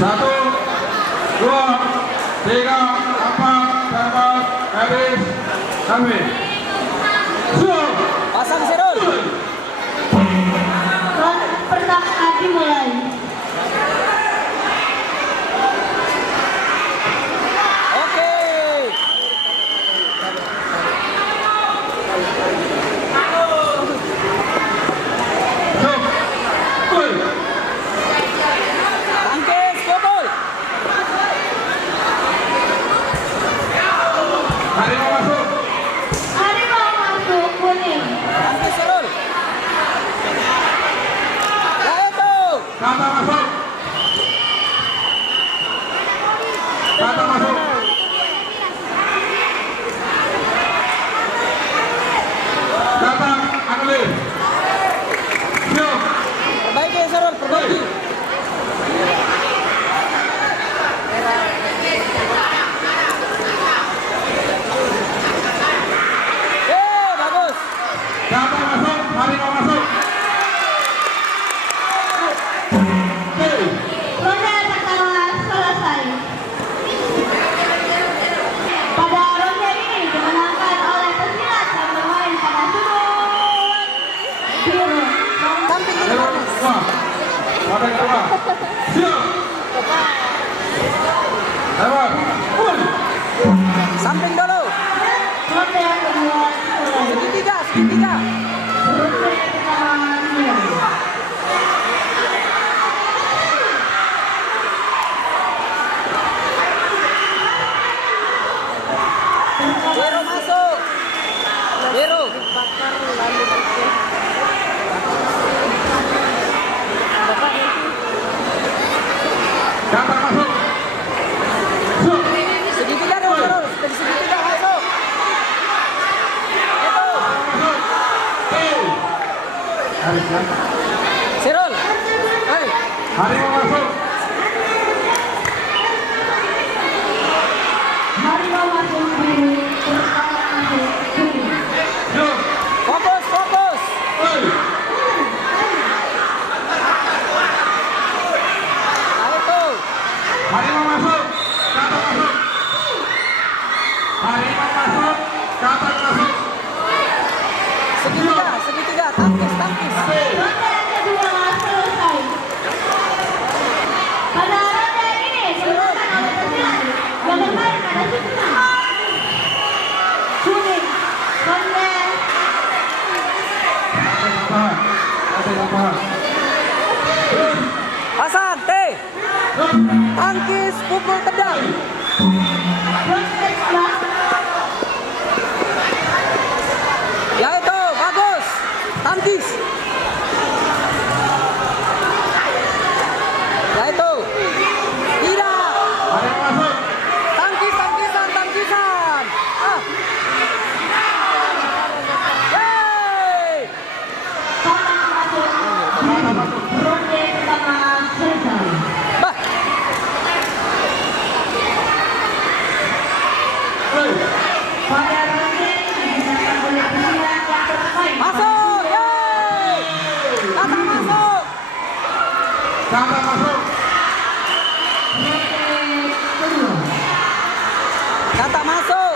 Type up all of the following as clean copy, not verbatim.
Satu, dua, tiga, empat, hebat, habis, kami. Pasang Serul. Pertama kali mulai. Oke. Tangkis, pukul. Harimau masuk. Harimau masuk kuning. Tangkis Serul. Ya itu. Kata masuk. Kata masuk. Kata anulir. Siap. Perbaiki Serul, perbaiki. Bagus. Kata masuk. Harimau masuk. Ronde pertama selesai. Pada ronde ini dimenangkan oleh pesilat yang bermain pada sudut biru. Samping dulu. Hebat. Wah. Pada kedua. Siap. Hebat. Pul. Samping dulu. Ronde kedua selesai. Segitiga, segitiga. Ronde pertama selesai. Biru masuk. Biru. Kata masuk. Siap. Segitiga dulu terus. Dari segitiga masuk. Itu. Masuk. Serul. Hei. Harimau masuk. Harimau masuk biru. Pertama masuk kuning. Siap. Fokus, fokus. Hei. Nah itu. Harimau masuk. Kata masuk. Harimau masuk. Kata masuk. Segitiga, segitiga. Tangkis, tangkis. Ronde kedua selesai. Pada ronde ini dimenangkan oleh pesilat yang bermain pada sudut kuning. Ronde Tahan. Ada yang tahan. Pasang, T. Tangkis, pukul tendang. ronde sebelah. Ya itu, bagus. Tangkis. Ya itu. Tidak. Harimau masuk. Tangkis, tangkisan, tangkisan. Ah. Yeay. Kata masuk. Kata masuk. Ronde pertama selesai. Bah. Hei. Pada ronde ini dimenangkan oleh pesilat yang bermain pada Masuk. Yeay. Kata masuk. Kata masuk. ronde kedua. Kata masuk.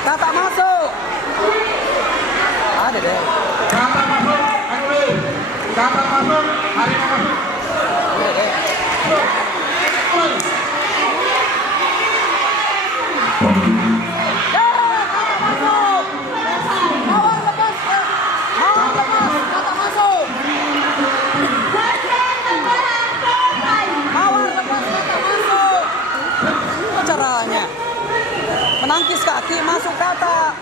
Kata masuk. Ada deh. Kata masuk. Anulir. Kata masuk. Harimau masuk. Ada deh. Hei. Yeay, kata masuk. Mawar lepas. Mawar lepas. Kata masuk. Ronde tambahan selesai. Mawar lepas. Kata masuk. Apa caranya? Menangkis kaki masuk kata.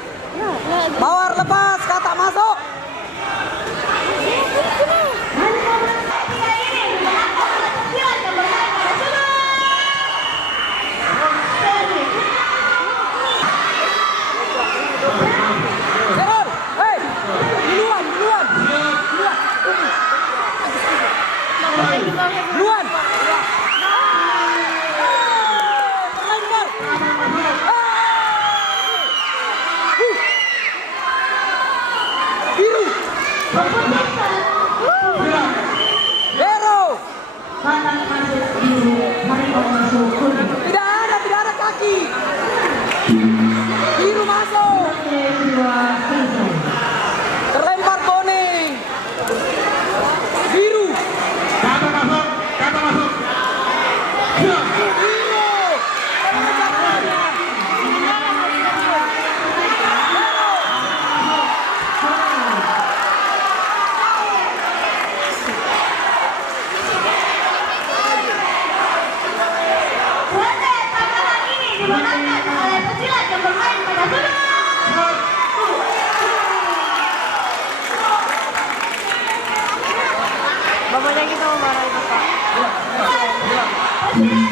Mawar lepas. Kata masuk. Ronde ini dimenangkan oleh pesilat yang bermain pada sudut seri. Serul. Hei. Duluan, duluan. Duluan. Duluan. Perlahan, dimenangkan oleh pesilat yang bermain pada sudut. Bapaknya kita mau marah itu, Pak. Pesilat